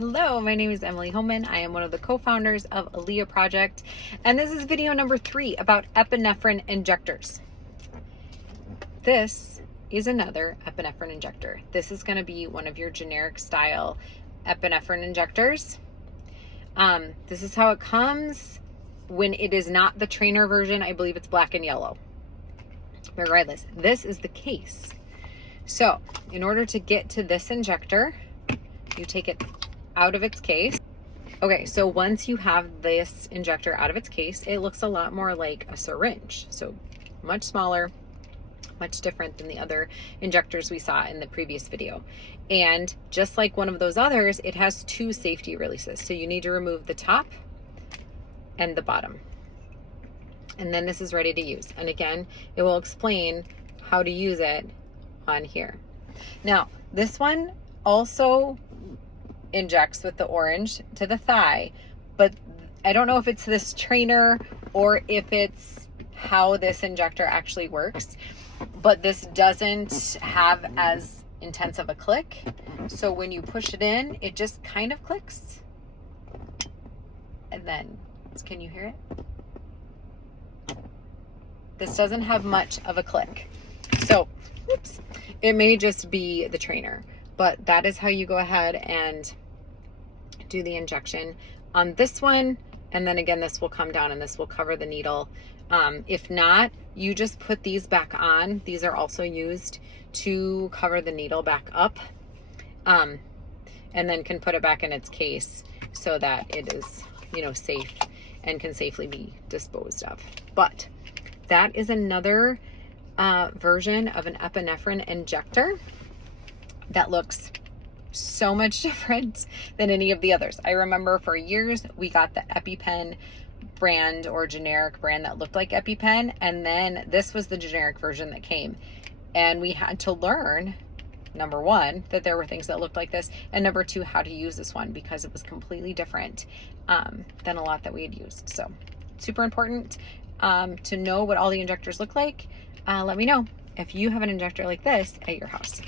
Hello, my name is Emily Homan. I am one of the co-founders of Aaliyah Project, and this is video number 3 about epinephrine injectors. This is another epinephrine injector. This is going to be one of your generic style epinephrine injectors. This is how it comes when it is not the trainer version. I believe it's black and yellow. Regardless, this is the case. So in order to get to this injector, you take it out of its case. Okay, so once you have this injector out of its case, it looks a lot more like a syringe. So much smaller, much different than the other injectors we saw in the previous video. And just like one of those others, it has 2 safety releases. So you need to remove the top and the bottom. And then this is ready to use. And again, it will explain how to use it on here. Now, this one also injects with the orange to the thigh, but I don't know if it's this trainer or if it's how this injector actually works, but this doesn't have as intense of a click. So when you push it in, it just kind of clicks. And then, can you hear it? This doesn't have much of a click. So, oops, it may just be the trainer, but that is how you go ahead and do the injection on this one. And then again, this will come down and this will cover the needle. If not, you just put these back on. These are also used to cover the needle back up, and then can put it back in its case so that it is, safe and can safely be disposed of. But that is another version of an epinephrine injector that looks so much different than any of the others. I remember for years we got the EpiPen brand or generic brand that looked like EpiPen, and then this was the generic version that came, and we had to learn, number 1, that there were things that looked like this, and number 2, how to use this one, because it was completely different than a lot that we had used. So super important to know what all the injectors look like. Let me know if you have an injector like this at your house.